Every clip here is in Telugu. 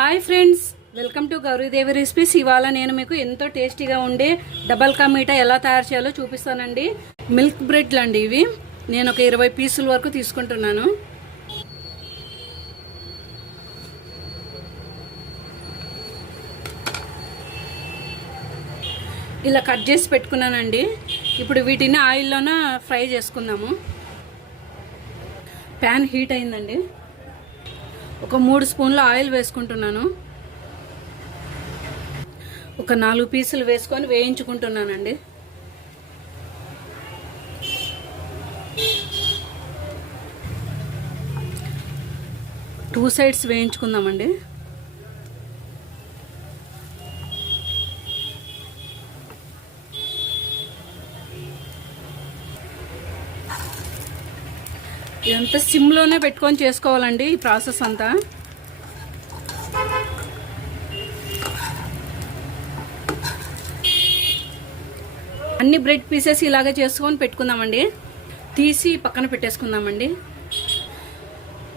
Hi friends welcome to Gauridevi recipes. ఇవాళ నేను మీకు ఎంతో టేస్టీగా ఉండే డబల్ కా మీఠా ఎలా తయారు చేయాలో చూపిస్తానండి. మిల్క్ బ్రెడ్లు అండి ఇవి. నేను ఒక ఇరవై పీసుల వరకు తీసుకుంటున్నాను. ఇలా కట్ చేసి పెట్టుకున్నానండి. ఇప్పుడు వీటిని ఆయిల్లోన ఫ్రై చేసుకుందాము. ప్యాన్ హీట్ అయిందండి. ఒక మూడు స్పూన్ల ఆయిల్ వేసుకుంటున్నాను. ఒక నాలుగు పీసులు వేసుకొని వేయించుకుంటున్నానండి. Two sides వేయించుకుందామండి. ఇదంతా సిమ్లోనే పెట్టుకొని చేసుకోవాలండి ఈ ప్రాసెస్ అంతా. అన్ని బ్రెడ్ పీసెస్ ఇలాగే చేసుకొని పెట్టుకుందామండి. తీసి పక్కన పెట్టేసుకుందామండి.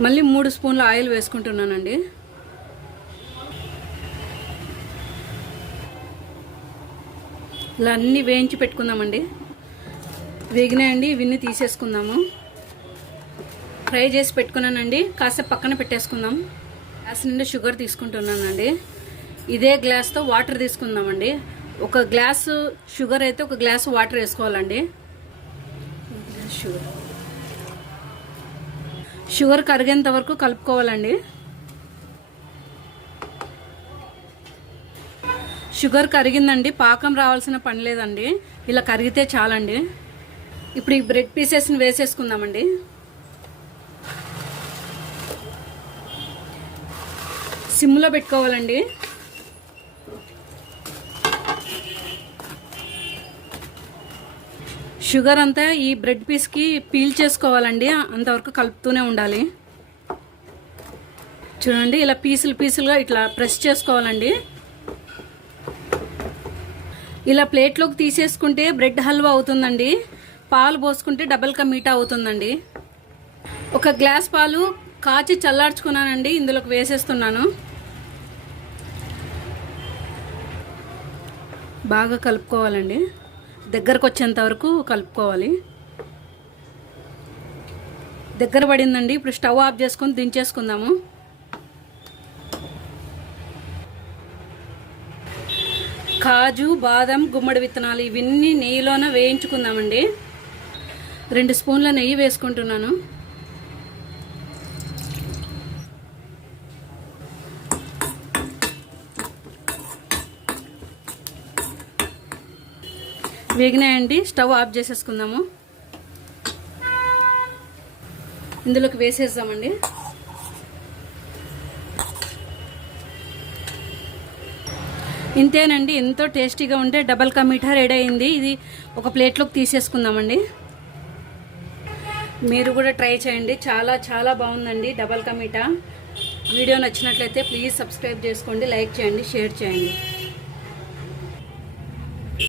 మళ్ళీ మూడు స్పూన్ల ఆయిల్ వేసుకుంటున్నానండి. ఇలా అన్నీ వేయించి పెట్టుకుందామండి. వేగినాయండి ఇవన్నీ తీసేసుకుందాము. ఫ్రై చేసి పెట్టుకున్నానండి. కాసేపు పక్కన పెట్టేసుకుందాం. గ్లాస్ నిండా షుగర్ తీసుకుంటున్నానండి. ఇదే గ్లాస్తో వాటర్ తీసుకుందామండి. ఒక గ్లాసు షుగర్ అయితే ఒక గ్లాసు వాటర్ వేసుకోవాలండి. షుగర్. షుగర్ కరిగేంత వరకు కలుపుకోవాలండి. షుగర్ కరిగిందండి. పాకం రావాల్సిన పని లేదండి. ఇలా కరిగితే చాలండి. ఇప్పుడు ఈ బ్రెడ్ పీసెస్ని వేసేసుకుందామండి. సిమ్లో పెట్టుకోవాలండి. షుగర్ అంతా ఈ బ్రెడ్ పీస్కి పీల్ చేసుకోవాలండి. అంతవరకు కలుపుతూనే ఉండాలి. చూడండి ఇలా పీసులు పీసులుగా ఇట్లా ప్రెస్ చేసుకోవాలండి. ఇలా ప్లేట్లోకి తీసేసుకుంటే బ్రెడ్ హల్వా అవుతుందండి. పాలు పోసుకుంటే డబల్ కా మీఠా అవుతుందండి. ఒక గ్లాస్ పాలు కాచి చల్లార్చుకున్నానండి ఇందులోకి వేసేస్తున్నాను. బాగా కలుపుకోవాలండి. దగ్గరకు వచ్చేంత వరకు కలుపుకోవాలి. దగ్గర పడిందండి ఇప్పుడు స్టవ్ ఆఫ్ చేసుకొని దించేసుకుందాము. కాజు బాదం గుమ్మడి విత్తనాలు ఇవన్నీ నెయ్యిలోన వేయించుకుందామండి. రెండు స్పూన్ల నెయ్యి వేసుకుంటున్నాను. వేగినాయండి. స్టవ్ ఆఫ్ చేసేసుకుందాము. ఇందులోకి వేసేద్దామండి. ఇంతేనండి ఎంతో టేస్టీగా ఉంటే డబల్ కా మీఠా రెడీ అయింది. ఇది ఒక ప్లేట్లోకి తీసేసుకుందామండి. మీరు కూడా ట్రై చేయండి. చాలా చాలా బాగుందండి డబల్ కా మీఠా. వీడియో నచ్చినట్లయితే ప్లీజ్ సబ్స్క్రైబ్ చేసుకోండి లైక్ చేయండి షేర్ చేయండి.